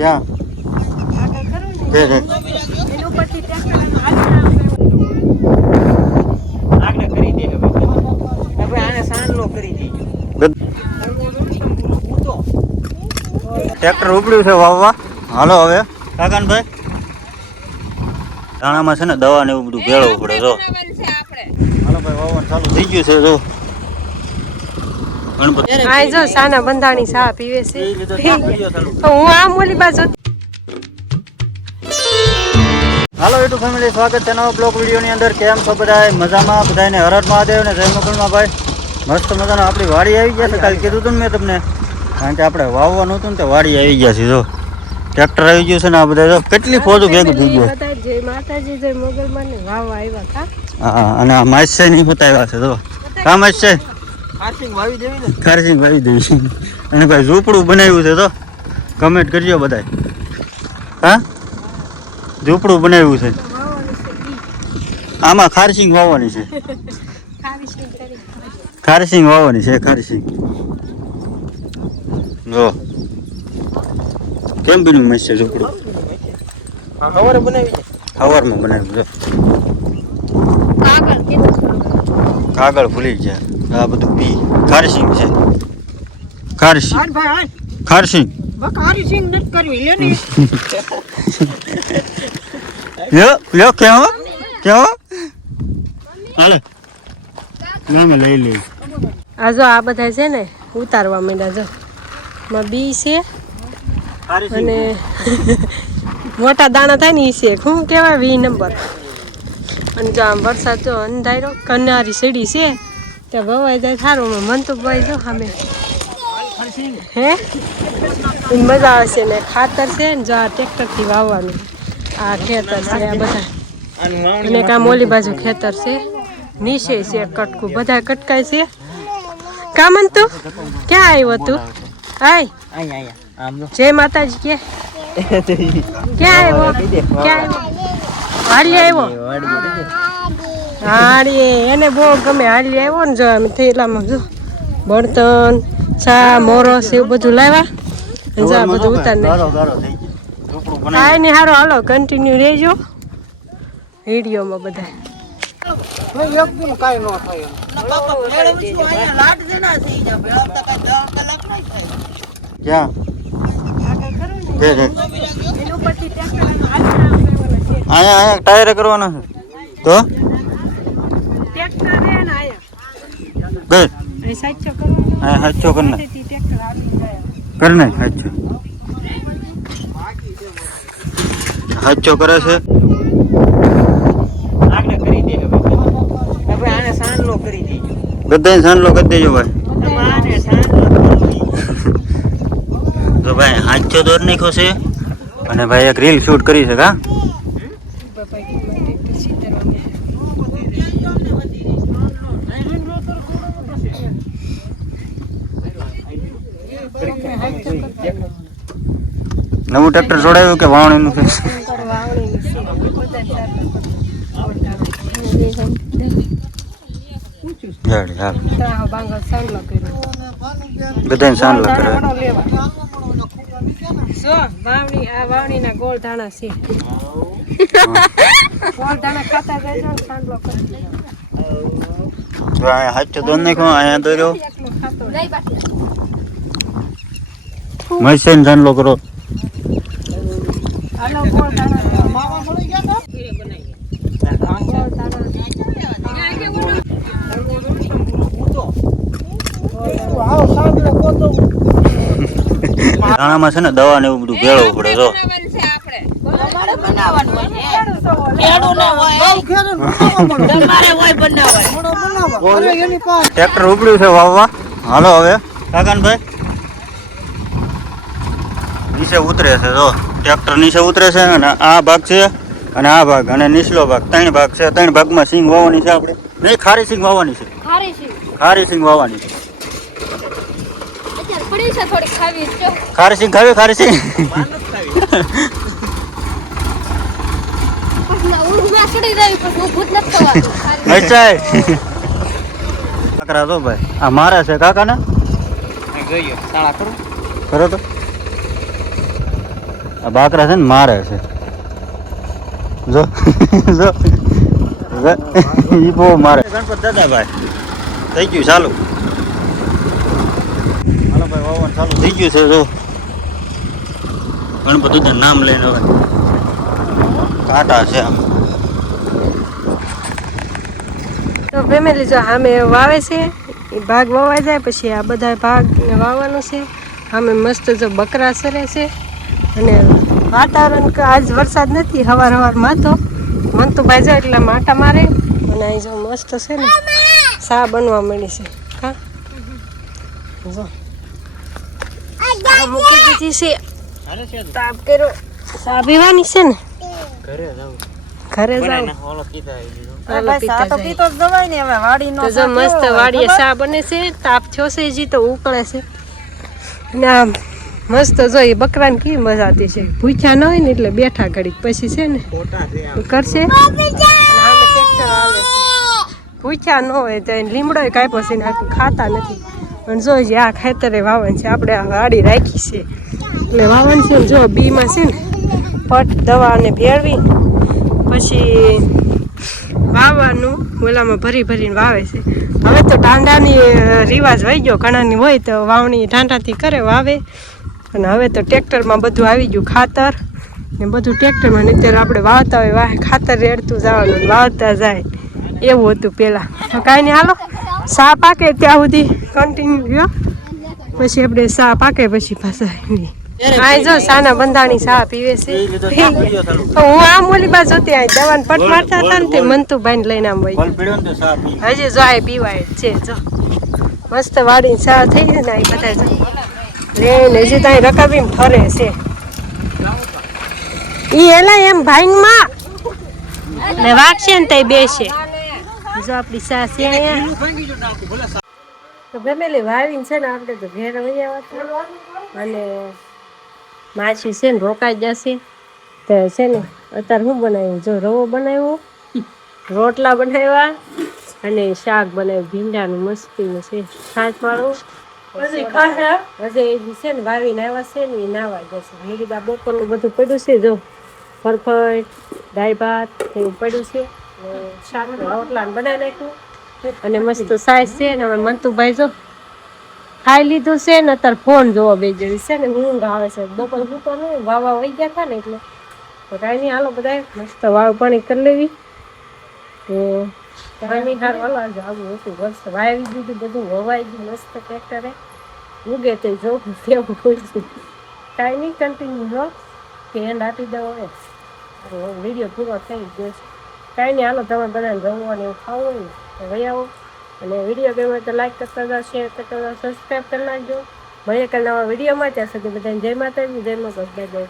ક્યાં ટ્રેક્ટર ઉપડ્યું છે વાવવા. હાલો હવે કાકાનભાઈ, ધાણામાં છે ને દવા ને એવું બધું ભેળવવું પડે. જો હાલો ભાઈ, વાવવાનું ચાલુ થઈ ગયું છે. જો આ જો સાના બંધાણી ચા પીવે છે. હું આમ ઓલી બાજુ. હાલો યુટ્યુબ ફેમિલી, સ્વાગત છે નવા બ્લોગ વિડીયોની અંદર. કેમ છો બધા? મજામાં? બધાને હર હર મહાદેવ ને જય મુકુલમાં. ભાઈ મસ્ત મજાનો આપણી વાડી આવી ગયા છે. કાલે કીધું હતું ને મેં તમને, કારણ કે આપણે વાવવાનું હતું ને તે વાડી આવી ગયા છે. જો ટ્રેક્ટર આવી ગયું છે ને આ બધા. જો કેટલી ફોજો ભેગું થઈ ગયું. જય માતાજી, જય મોગલમાં ને વાવ આવ્યા કા. હા, અને આ માછાઈ નહીં બતાવ્યા છે. જો કા માછાઈ ખારસિંગ વાવી દેવી. અને ભાઈ ઝૂંપડું બનાવ્યું છે. તો કમેન્ટ કરજો બધા. હા, ઝૂંપડું બનાવ્યું છે. આમાં ખારસિંગ વાવવાની છે. ખારસિંગ વાવવાની છે. ખારસિંગ જો કેમ બન્યું મસ્ત ઝૂંપડું. સવારમાં બનાવ્યું છે. કાગળ ભૂલી ગયા. આ બધું પી ખારસિંગ છે. ખારસિંગ ખારસિંગ લ્યો કેવો કેવો હાલે નામે લઈ લે. આ જો આ બધા છે ને ઉતારવા માંડ્યા. જો માં બી છે અને મોટા દાણા થાય ને એ છે. શું કહેવાય? 20 નંબર. અને જો આમ વરસાદ જો અંધારો કનારી સીડી છે ત્યાં ભવાઈ જાય સારું. મન તો ભાઈ જો સામે હે મજા આવે છે. ને ખાતર છે ને જો આ ટ્રેક્ટરથી વાવવાનું. આ ખેતર છે આ બધા. અને કામ ઓલી બાજુ ખેતર છે. નીચે છે કટકું. બધા કટકાય છે. કામન તું ક્યાં આવ્યો તું? આય જય માતાજી કે ક્યાં આવ્યો? ક્યાં આવ્યો? હાલી આવ્યો. હાલી એને બહુ ગમે. હાલી આવ્યો ને જો અમે થેલામાં જો બળતણ ચા મોરસ એવું બધું લાવ્યા. જો આ બધું ઉતાર ને હારો. હાલો કન્ટિન્યુ રહેજો વિડીયોમાં બધા. અહીંયા ટાયર કરવાનો છે તો સાચો કર નાખ. સાચો કરે છે. બધાને સાંડલો કરી દેજો ભાઈ. તો ભાઈ હાચો દોર નાખ્યો છે. અને ભાઈ એક રીલ શૂટ કરી છે. કા નવું ટ્રેક્ટર જોડાયું કે વાવણીનું છે? બધાને સાંડલો કરે. વાવણીના ગોળ ધાણા છે. ગોળ ધાણા ખાતા જાય છે. સાંડલો કરે. હાચો દોર નાખ્યો. અહીંયા દોર્યો મશીન સાંડલો કરો. ધાણામાં છે ને દવા ને એવું બધું ભેળવવું પડે. જો ટ્રેક્ટર ઉપડ્યું છે વાવવા. હાલો હવે કાકાનભાઈ, નીચે ઉતરે છે. જો ટ્રેક્ટર નીચે ઉતરે છે. અને આ ભાગ છે અને આ ભાગ અને નીચલો ભાગ 3 ભાગ છે. 3 ભાગમાં સિંગ વાવવાની છે. આપણે નહીં, ખારી સિંગ વાવવાની છે. ખારી સિંગ વાવવાની છે. ખારી સિંગ ખાવી? ખારી સિંગ તો ભાઈ આ મારે છે. કાકા ને કરો તો આ બાકરા છે ને મારે છે જો જો ઈ બહુ મારે ગણપત દાદાભાઈ થઈ ગયું ચાલુ હાલો ભાઈ વાવણ ચાલુ થઈ ગયું છે જો ગણપત દાદા નામ લઈને હવે કાંટા છે આમ તો ફેમિલી જો સામે વાવે છે એ ભાગ વાવાઈ જાય પછી આ બધા ભાગ વાવવાનું છે સામે મસ્ત જો બકરા સરે છે અને વાતાવરણ આજ વરસાદ નથી હવારમાં તો મન તો બાજુ એટલે માટા મારે અને અહીં જો મસ્ત છે ને સા બનવા મળી છે હા જો મૂકી દીધી છે તાપ કર્યો સા પીવાની છે ને ઘરે જાવ મસ્ત વાડીએ સા બને છે તાપ થયો છે જી તો ઉકળે છે અને આમ મસ્ત જોઈ બકરાને કેવી મજા આવતી છે ભૂખ્યા ન હોય ને એટલે બેઠા ઘડીક પછી છે ને કરશે ભૂખ્યા ન હોય તો લીમડો કાપ્યો છે ને આખું ખાતા નથી પણ જોઈ આ ખેતરે વાવન છે આપણે આ વાડી રાખી છે એટલે વાવન છે ને જો બીમાં છે ને પટ દવા ને ભેળવી પછી વાવવાનું ઓલામાં ભરી ભરીને વાવે છે હવે તો ટાંડાની રિવાજ વહી ગયો ઘણાની હોય તો વાવણી ટાંડાથી કરે વાવે અને હવે તો ટ્રેક્ટરમાં બધું આવી ગયું ખાતર ને બધું ટ્રેક્ટરમાં ને અત્યારે આપણે વાવતા હોય વાહ ખાતર રેડતું જવાનું વાવતા જાય એવું હતું પહેલાં તો કાંઈ નહીં હાલો સા પાકે ત્યાં સુધી કન્ટિન્યુ ગયો પછી આપણે સા પાકે પછી પાછા આ જો સાના બંધાણી સા પીવે છે હું આમ ઓલી બાજુ હતી આ દવાને પટ મારતા હતા ને તે મંતુભાઈને લઈને આમ વહી હજી જો આ પીવાય છે જો મસ્ત વાડીને સા થઈ ગઈ ને એ બધા જો લઈને હજી ત્યાં રકાબી ફરે છે ઈ એલા એમ ભાઈમાં ને વાગશે ને તઈ બેસે જો આપણી સા છે અહીંયા તો ફેમિલી વાવીને છે ને આપણે તો ઘેર વહી આવ્યા અને માછી છે ને રોકાઈ જશે તો છે ને અત્યારે શું બનાવ્યું જો રવો બનાવ્યો રોટલા બનાવ્યા અને શાક બનાવ્યું ભીંડાનું મસ્તીનું છે છાશવાળું હજી છે ને વાવીને આવ્યા છે ને એ નાવા જશે મેરીબા બપોરનું બધું પડ્યું છે જો ફરફટ દાળ ભાત એવું પડ્યું છે શાક રોટલા બનાવી નાખ્યું અને મસ્ત સાઈઝ છે ને હવે મંતુભાઈ જો ખાઈ લીધું છે ને અત્યારે ફોન જોવા બે જેવી છે ને ઊંઘ આવે છે બપોર બપોર નહીં વાવા વહી ગયા હતા ને એટલે તો કાંઈ નહીં હાલો બધા મસ્ત વાવ પાણી કરી લેવી તો કાંઈ નહીં હાર હાલો આજે આવું હતું મસ્ત વાવી દીધું બધું વવાઈ ગયું મસ્ત ટ્રેક્ટરે ઉગે તે જોવું તેવું પૂછ્યું કાંઈ નહીં કન્ટિન્યુ જો કે એન્ડ આપી દો હવે વિડીયો પૂરો થઈ ગયો કાંઈ નહીં હાલો તમે બધાને જમવાનું એવું ખાવું હોય ને વહી આવો અને વિડીયો ગમ્યો હોય તો લાઈક કરતા જાઓ શેર કરતા જાઓ સબસ્ક્રાઈબ કરી નાખજો મળીએ કાલે નવા વિડીયોમાં ત્યાં સુધી બધાને જય માતાજી જય માતા.